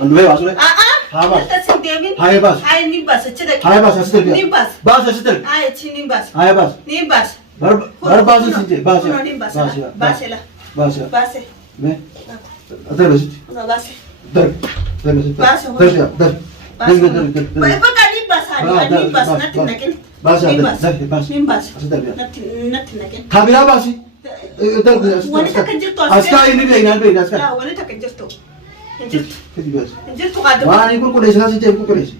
Anduwe baasure. Haa baas. Tasin deemin. Haa baas. Haa ni baas achida. Haa baas asitti erga. Ni baas. Baas asitti erga. Haa chi ni baas. Haa baas. Ni baas. Bar baasin sinje baas. Kuno ni baas. Baasela. Baas. Baase. Me. Adar asitti. Kuno baase. Dar. Dar asitti. Baas. Dar ya. Dar. Bakka ni baas haa ni baas natti naqin. Baas. Dar. Baas. Ni baas. Asitti erga. Natti naqin. Kabiraa baasi. Dar. Wani takka jirtu Askaa inni beeknaan beeknaa askaa. Laa wani takka jirtu. Injirtu. Kiti baas. Injirtu qaaddu. Waan kun qulqulleessaa si jeefu qulqulleessi.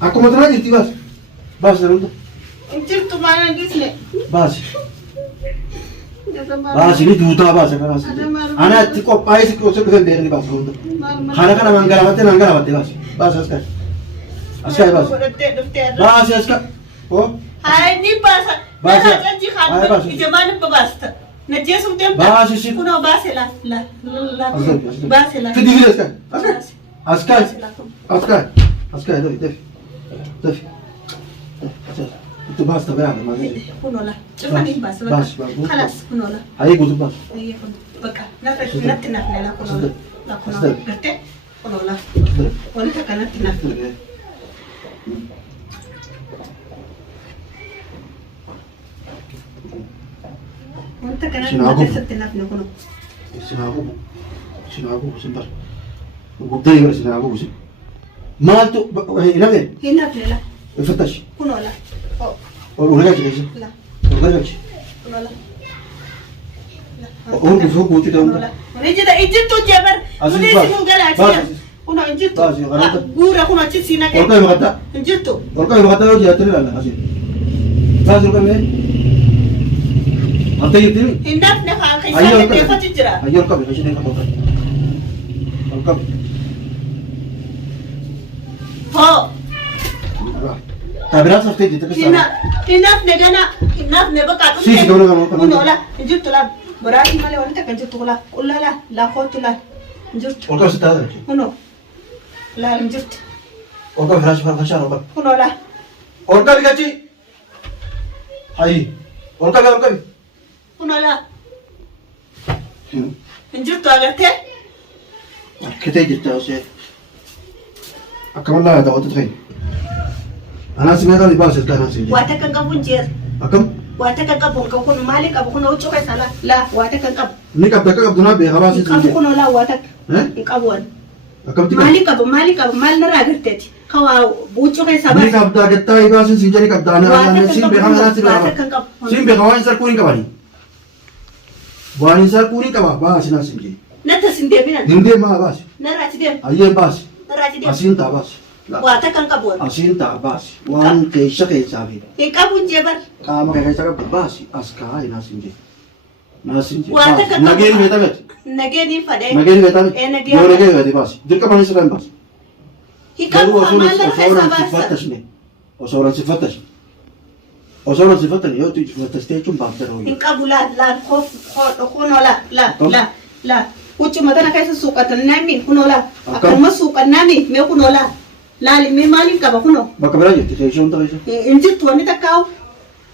Akkuma turaa jirti baas. Baas darumta. Injirtu maana gisne. Baas. Baas ini duutaa baasa kanaas. Ana itti qophaa'ee si qoosoo dhufee beekni baas darumta. Kana kana mangalabattee mangalabattee baas. Baas askaa. Askaa baas. Baas askaa. Oo. Hai ni baasa. Baasa. Baasa janji khaatu. Ijamaan baasta. Najjeesum dem. Baasa si. Kuno baasela. La. Baasela. Kiti gile askaa. Askaa. Askaa. Askaa. Askaa defi defi. Defi. Itu baas tabii abi. Kuno la. Cufani baas. Baas. Khalas kuno la. Hayır kutu baas. Ayye kuno. Bakka. Natti nafne la kuno la. La kuno. Garte. Kuno la. Wani takka natti nafne. Wanta kanatti natti nafne kuno. Sinaagu simbar. Guddaa yoo sinaagu si. Maaltu ilaalee? Hin nafne la. Ifattash. Kuno la. Ulagaa jireenya. La. Ulagaa ji. Kuno la. Ormi foo guutuu ta'uu. Ijjittu jabar. Kuni sinu galaati. Kuno ijjittu. Guura kuno achi sina kee. Orka maqata. Ijjittu. Orka maqata yoo jiraatanii ilaalla asii. Baas orka mee? Ante yitini? Hin nafne haa keessatti deeffatu jira. Ayyo orka mee isheen kan orka. Orka. Hoo. Tabiraa saftee jirti keessaa. Hin nafne gana. Hin nafne bakka dhumte. Siis gawna kan. Kuno la. Ijjittu la. Baraati malee wani takka jirtu kula. Kulla la. La kootu la. Ijjittu. Orka si taa'aa. Kuno. La ijjittu. Orka firaashi farfashaan orka. Kuno la. Orka biqachi. Hayi. Orka gaa orka bi. Kuno la. Ijjittu agartee. Kitee jirta osoo. Akkam laa ta'uu ta'e. Anaas meeqa ni baasee anaas hin jiru. Waa takka qabuun jeer. Akkam? Waa takka qabuun qabu kun maali qabu kun huccuu keessa la. La waa takka qabu. Ni qabda akka qabdu naa beekaa baasee Qabu kun la waa takka. Hin qabu wani. Akkamti Maali qabu maal narraa agarteeti. Kawaa huccuu keessa ni qabda gattaa baasee siin jedhee qabda ana siin beekaa anaas beekaa. Siin beekaa waan isaa kuuni qabani. Waan isaa kuuni qaba baasee naas hin jiru. Nata sin deebinan. Hin deemaa baasee. Narraati deem. Ayyee baasee. Narraati deem. Asiin ta'a baasee. Waa takka qabu wani. Asiin ta'a baasee. Waan keessa keessaa fi Hin qabuun jeebar. qaama keessa qabdu baasee as kaa'ee naas hin jiru. Naas hin jiru. Waa takka qabu. Nageen beekameti. Nageenii fadhee. Nageen beekameti. Nageen. Yoo nageen beekate baasee. Dirqama ni sirraan baasee. Hin qabu maal narra keessa baasa. Osoo ran sifattashne. Osoo ran sifattan yoo tuuti sifattastee jechuun baafta ta'uu. Hin qabu la kuno la. Huccuu matana keessa suuqatan nami kuno la. Akkuma suuqan nami mee kuno la. Laali mee maaliif qaba kuno. Bakka biraa jirti keessa hundi keessa. Hin jirtu wanni takkaa'u.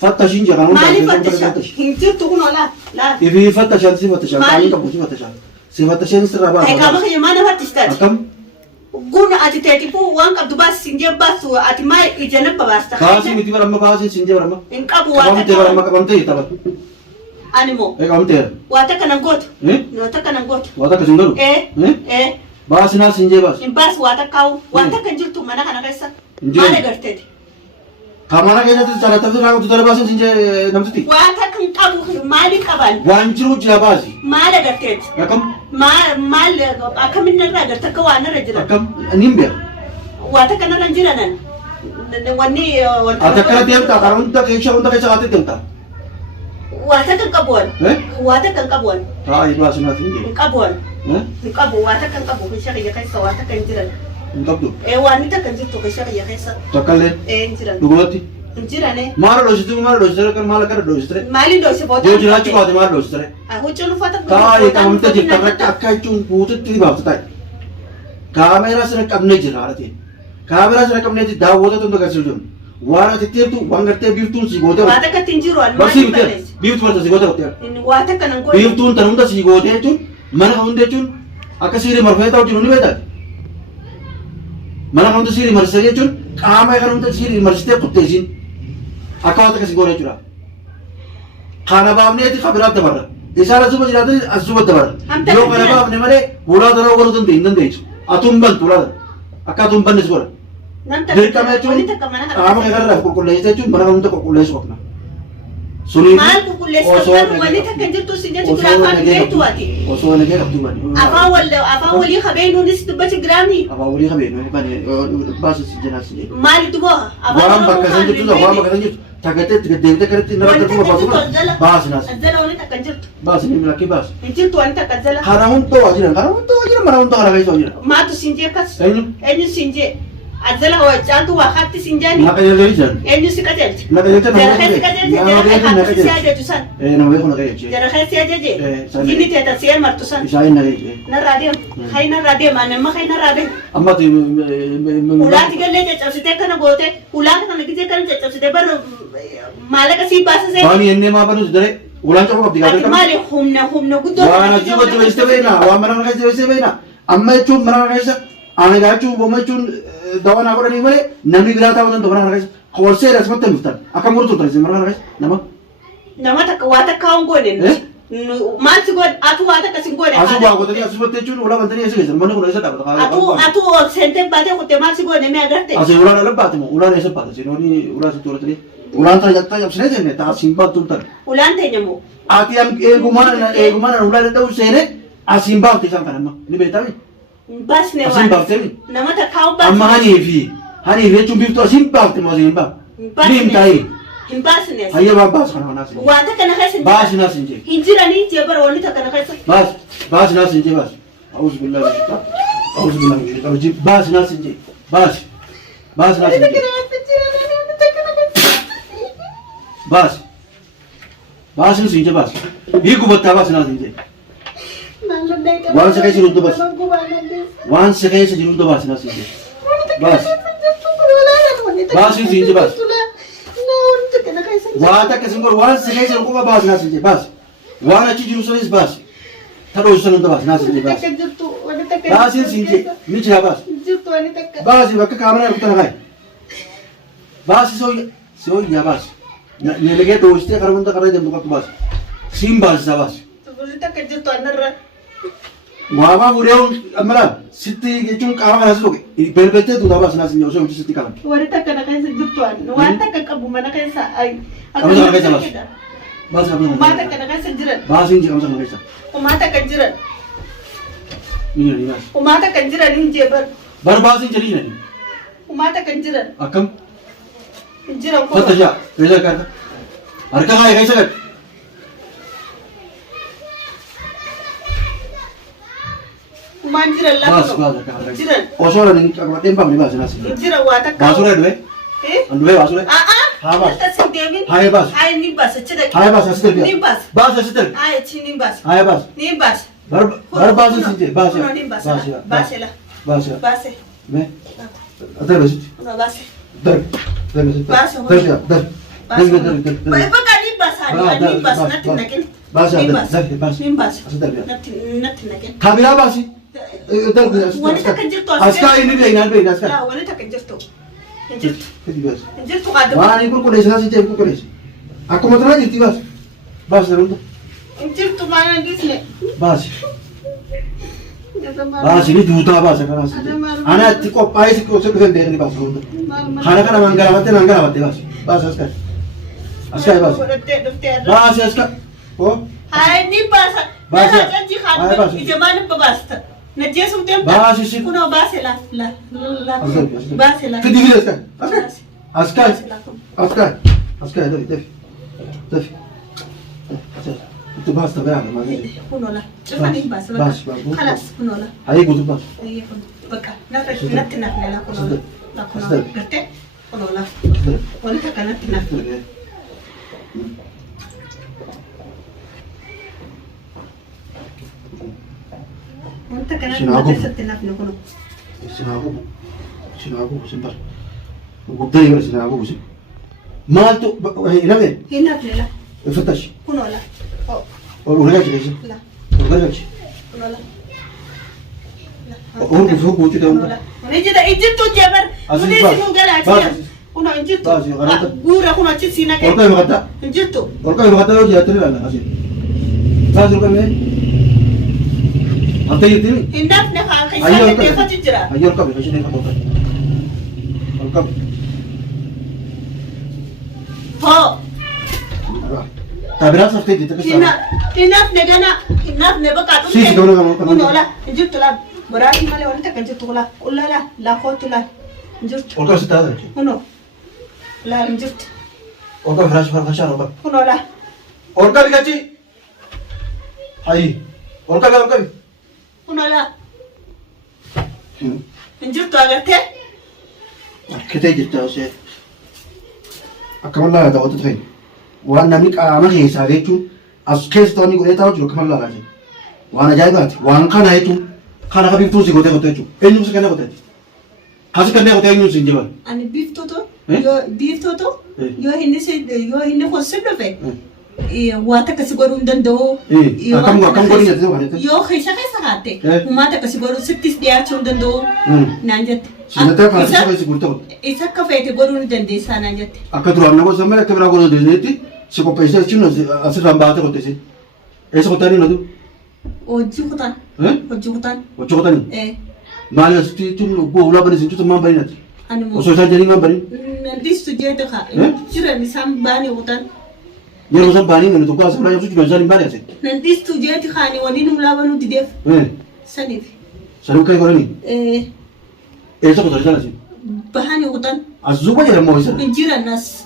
Fattashiin jedhan hundi Maaliif keessa fattasha? fattashi. Hin jirtu kuno la. Ifi fattashaan si fattashaan Maali? qaamni qabu si fattashaan. Si fattashaan sirraa baasa. Qaama kiyya maana fattistaati. Akkam? Guna ati teetifu waan qabdu baasi sinjee baasu ati maa ija nabba baasta. Baasii miti baramma baasii siin jee baramma. Hin qabu waa Qabamtee baramma takka. qabamtee tapha. Ani moo Qabamteera. waa takka nan gootu. Eh? Waa takka nan gootu. Waa takka siin galu. Eh. Baasii naas siin jee baasi. Hin baasu waa takkaa'u. Waa takka hin jirtu mana kana keessa. Hin jiru. Maal agarteeti? Kamana keessatti saalattafti naa qabdu tole baasii siin jee namtiti. Waa takka hin qabu maaliif qaban? Waan jiru jira baasii. Maal agarteeti? Akkam? Maal akkamiin narraa agarta akka waa narra jira? Akkam? Niin beeka. Waa takka narra hin jiranan. Wanni Ati akkana deemtaa karaa hunda keessa haatee deemtaa. waa takka hin qabu wani. Waa takka hin qabu wani. Taa'ee baasii naas hin jee. Hin qabu wani. Hin qabu waa takka hin qabu keessa kiyya keessa waa takka hin jiran. Hin qabdu. Waan ni takka hin jirtu keessa kiyya keessa. Takkaallee. Hin jiran. Dhugumatti. Hin jirane. Maal dhoositee kan maal akka dhoositee. Maaliin dhoose boota? Yoo jiraachuu baate maal dhoositee. Huccuun uffata Taa'ee qabamtee jirta irratti akka jechuun guututti ni baafta taa'e. Kaameeraa sana qabnee jira haala ta'e. Kaameeraa sana qabnee daawwatatu hin agarsiisu jiru. Waan ati teertu waan gartee biiftuun si gootee. Waa takka ittiin jiru waan Barsiif maaliif teera. balleessi? Biiftu barsa si gootee gootee. Waa takka nan goote. Biiftuun tan hunda si gootee jechuun mana hunda jechuun akka siiree marfee ta'u jiru ni beektaa. Mana kan siri marsanya cun, kama kan untuk siri marsite kutesin. Aku ada kasih goreng cura. Karena bapaknya itu kabirat tebar. Isara subuh jadi asubuh tebar. Yo karena bapaknya mana, ulah terus orang tu tinggal deh. Atumban tulah. Akka atumban ni sekolah. Jadi kami cun, kama kan ada kukulai itu cun, mana kan untuk kukulai sekolah. Suri. Mal kukulai sekolah, wanita kan jadi tu sini tu berapa ni tu ati. Osoh lagi kat tu bani. Apa wali khabar nulis tu baca grami. Apa boleh kami ni bani, bahasa sejenis ni. Mal itu boh. Wah, bakasan itu tu, wah bakasan itu. Tagate dewi kerja nak terus apa tu? Bahasa nasi. Azala wanita kan jadi. Bahasa ni lagi bahasa. Jadi tu wanita kan zala. Haramun tu aja, mana untuk orang itu aja. Ma tu sinje kas. Enyu sinje. Azala awak jantu wakati sinjani. nak kerja lagi jan. Enyu si kajer. Nak kerja tu Jara khasi kajer. Jara khasi si aja tusan. Nak kerja nak kerja. Jara khasi aja je. Ini tiada siapa martusan. Saya nak kerja. Na radio. Hai na radio mana? Ma hai na radio. Amma tu. Ulah tiga leh jauh sih kan bote. Ulah kan lagi je kan jauh sih baru malah kasih bahasa saya. Kami ini mah baru sudah. Ulang cakap apa tiga kali. Malah humna gudo. Wah nak cuba cuba istirahat na. Wah mana nak kerja istirahat na. Amma itu mana nak kerja. Ane dah cuba, boma itu dawan aku dah ni boleh. Nabi bilang tahu tu mana nak kerja. Kalau saya dah sempat tempat. Akan murut tu terus mana nak kerja. Nama tak wata kau goden. Masih god, atu wata kasih goden. Asu bawa tadi asu betul cun. Ulah bantani asu kerja. Mana kau rasa tak? Atu senten pada aku tempat masih goden me agar te. Asu ulah nak lepas tu. Ulah ni sempat. Sini ni ulah satu orang tadi. Ulah tu jatuh jatuh sini je ni. Tak simpat tu ter. Ulah te nyamu. Ati yang gumana ulah tu sini. Asimbat tu sampai nama. Ni betul ni. Bas ne Asimbat tu ni. Nama tak kau bas. Amma hani fi cun biftu asimbat tu masih simbat. Lim tai. Bas ne. Ayah bas kan nasi. Wata kan kasih. Bas nasi je. Hijrah ni jabar wanita kan kasih. Bas nasi je bas. Auzubillah. Kalau je bas nasi je. Bas nasi je. Bas nasi je bas. Iku betul bas nasi je. Wan sekai sirun tu bas. Wan sekai sirun tu bas nasi je. Bas nasi je bas. Wata kesengkor wan sekai sirun ko bas nasi je bas. Wan aci jiru solis bas. Terus sirun tu bas nasi je bas. Bas nasi je. Ni je bas. Bas iba ke kamera aku terakai. Bas so ya bas. Ni lagi tu usti karena kita kerja jam tu bas. Sim bas bas. Mama buriau amala siti kecung kawan nasi tu. Berbeda tu dah bas nasi ni osok siti kawan. Wanita kan kasih jutuan. Wanita kan kamu mana kasih ay. Kamu jangan kasih bas. Bas kamu. Mata kan kasih jiran. Bas ini kamu jangan kasih. Mata kan jiran. Ini bas. Mata kan jiran ini jebar. Bar bas ini jadi ni. Mata kan jiran. Akam. Jiran ko. Satu saja. Beza kan. Harga kaya kaisa kan. Manjiran lah. Bas. Jiran. Osoran ini kalau tempang ni bas nasi. Jiran wata kau. Basura dulu. Dulu basura. Ha bas. Hai bas. Hai ni bas. Cedek. Hai bas asal dia. Ni bas. Bas asal. Hai ni bas. Hai bas. Ni bas. Bar bas sini. Bas. Ni bas. Bas lah. Bas. Bas. Me. Ada bas. Bas. Dar. Bas. Dar. Bukan ni bas hari. Ni bas nanti nakin. Bas ada. Bas. Ni bas. Asal dia. Nanti nakin. Kamera bas. Dar. Wanita kerja tu. Aska ini dia ingat dia aska. Lah wanita kerja tu. Kerja. Kerja bas. Kerja tu ada. Wah ini pun kulis nasi je, pun kulis. Aku mau terus jadi bas. Bas dalam tu. Kerja tu mana di sini? Bas. Bas ini duta bas kan nasi. Anak tiko pai sih kau sebut dia ni bas dalam tu. Karena kan nanggarawat bas. Bas aska. Aska bas. Bas aska. Oh. Hai ni bas. Bas. Janji kan. Ijaman bas. Najis umtem. Bas isi. Kuno bas lah. Bas lah. Kediri aska. Aska. Aska itu. Itu bas tak ada mana. Kuno lah. Cepat ni bas. Kalas kuno lah. Ayo butuh bas. Iya kuno. Baka. Nanti nak kuno. Lah kuno. Gerte. Kuno lah. Wanita kan nanti nak. Wanita kan nanti nak kuno. Sinago sebentar. Gubda ini sinago sih. Mal tu ini apa? Hinak ni lah.فتش. Kuno lah. Oh. ورجعت ليش؟ Lah. ورجعت. Kuno lah. أورب فوق وجود Kuno أنت. lah. نجد إجتو جبر وليس نقول أشياء هنا إجتو غورة هنا تسينا كي أوكي مقطع إجتو أوكي مقطع وجه تري لا أشياء فازل كم إيه أنت يتيم هندف نخال خيسان تيفا تجرا أيوة كم خيسان تيفا توكل أوكي هو تابعات سفتي دي تكسر هندف نجنا هندف نبقى سيس دولة كم هنا ولا إجتو لا برادي ماله ولا تكنت ولا ولا لا خوت لا إجت أوكي ستة هنا لا إجت أوكي فراش فراشان أوكي هنا لا أوكي بيجاتي هاي أوكي هنا لا إجت أغتى كتير جدا وشيء أكمل لا هذا وتدخين وأنا منك أنا هي ساعتين أسكيس تاني قلت أتاو جو كمل لا هذا وأنا جاي بعد وأنا كان هايتو كان هابي توزي قلت جو إني مسك أنا قلت هذا كان قلت إني مسك جبل أنا بيف توتو يو بيف توتو يو هني سيد يو هني خسر بفه واتك كسبورون دندو أكمل قولي جاتي وكانت يو خيسا خيسا هاتي وما تكسبورون ستيس دياتون دندو نانجت سنتا كاسي كاسي قلتو إسا كفاية بورون دندي سانانجت أكتر أنا بقول سامي أكتر أقول دزنيتي سكو بيسا تشينو أسر رامباتة قلت سي إيش قلتاني ندو وجوكتان وجوكتان وجوكتاني مالي أستي تون بولا بني سنتو تمام بني نات أنا مو وسوسان جاني ما بني ننديس تجيه دخا جرا نسام باني وطن يوم سام بني من تقول أسمع يوم سوتش جاني بني أسي ننديس تجيه دخاني وني نملا بنو تديف سنيف سلوك كي قرني إيش قلت لك أسي بهاني وطن أزوبا يا رموي سر جرا ناس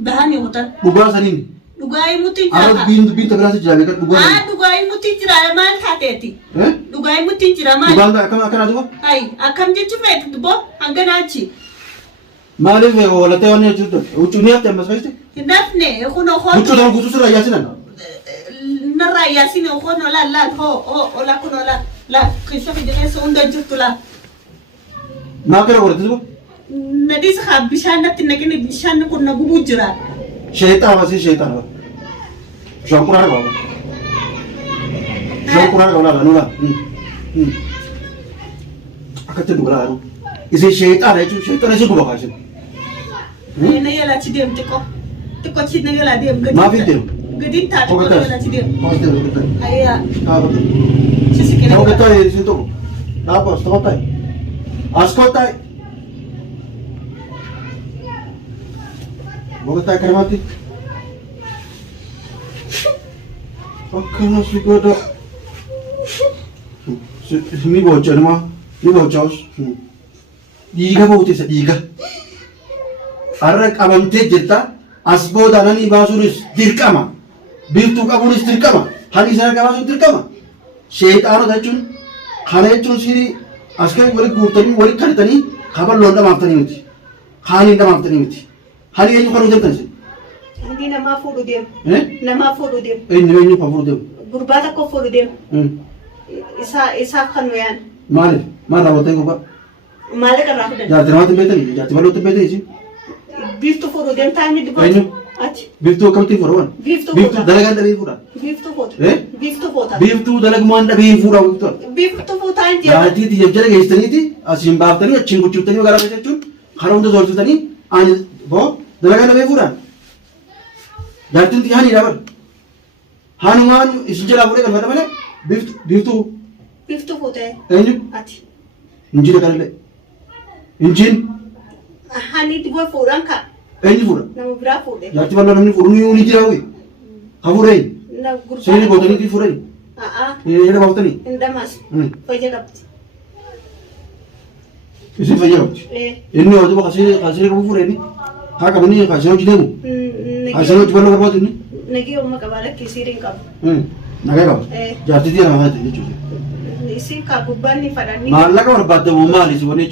بهاني وطن بقى سنين دعاي متين أنا جرا بين تبراسي جالي كات بقى دعاي متين جرا ما ثاتي دعاي متين جرا ما بقى أكمل أزوبا هاي أكم جت فيت تبو أنغناتي مالي في ولا تيوني أشوف وتشوني أبتة مسكتي نفني يكون أخوان وتشو ده كوسوس لا ياسين نرى ياسين أخوان لا هو لا كنا لا كيف في جنة سوندا جت لا ما كره ورد أزوبا نديس خاب بيشان نتنقل بيشان كنا بوجرا شيطان واسي شيطان شو كورا ولا شو كورا ولا نولا أكتر دولا أنا إذا شيطان هيجو شيطان هيجو بقاشين أنا يلا تديم تكو تشيد نيلا ديم ما في ديم قديم تاعي يلا تديم ما في ديم أيا كابو شو سكينة كابو كتاي يسنتو لا بس توتاي أسكوتاي بقولتاي كرماتي أكنا سيكودا سمي بوجه ما بوجهوس ديغا بوتي سديغا أرك أمانتي جتا أسبو داناني باسوريس ديركاما بيرتو كابوريس ديركاما هاني سنة كاباسو ديركاما شيطانو دايچون خانيچون سيري أسكاي ولي غورتاني ولي كارتاني خبر لوندا مافتاني متي خاني دا مافتاني متي هاني أينو كارو ديرتانسي عندي نما فورو ديم نما فورو ديم أينو فافور ديم غرباتا كو فورو ديم إسا خنويان مالي ما راوتاي كوبا مالك الرافدن جاتي ما تبيتني جاتي ما لو تبيتني سي بيفتو فورو ديم تاني دبا أينو أتي بيفتو كم تي فوران بيفتو بيفتو دلقان ده بيفورا بيفتو فوتا إيه بيفتو فوتا بيفتو دلق مان ده بيفورا بيفتو بيفتو فوتا أنت جاتي تي جب جرى جيستني تي أسيم بافتني أچين بچوتني وغيرها بيجتون خارون ده زور چوتني آن بو دلقان ده بيفورا جاتي تي هاني رابر هانوان إسنجلا بوري كن فتح بيفتو بيفتو فوتا أينو أتي إنجيل كارله إنجيل هاني تبغى فوران كا أينو فورا نمو برا فوتا جاتي بالله نمني فورني يوني جراوي خبرين نا سيني غرباتا بوتني تي فورين إيه ده بافتني إندماس فجأة كبت إيش فيا إني أود بقى كاسيري كم فوريني هاك بني كاسيرو جديمو كاسيرو جبالو برباطني نجي أمك كبالك كيسيرين كاب نعم كم جاتي دي أنا ما هذا يجوز isi kabubani fadani maallaka barbaadamu maali si wani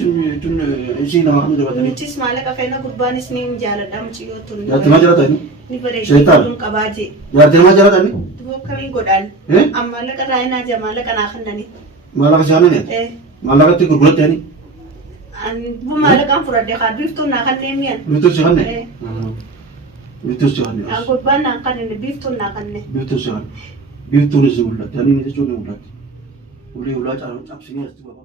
tun ishii nama kan dubatanii nutis maallaka feena gurbaanis ni jaaladha muciyyootuun yaatti maa jiraatani ni bareedu Shaytaan. kun qabaaje yaatti maa jiraatani duboo kamii godhaan maallaka raayinaa jaa maallaka naa kannani maallaka si hanan yaatti maallakatti gurguratte yani bu maallaqaan fudhadhe kaa biiftuun naa kanneen miyan biiftuu si hanne biiftuu si hanne gurbaan naa kanneen biiftuun naa kanneen biiftuu si hanne biiftuun si mul'atte ani ni jechuun ni mul'atte ulee ulaa cabsinii asitti baba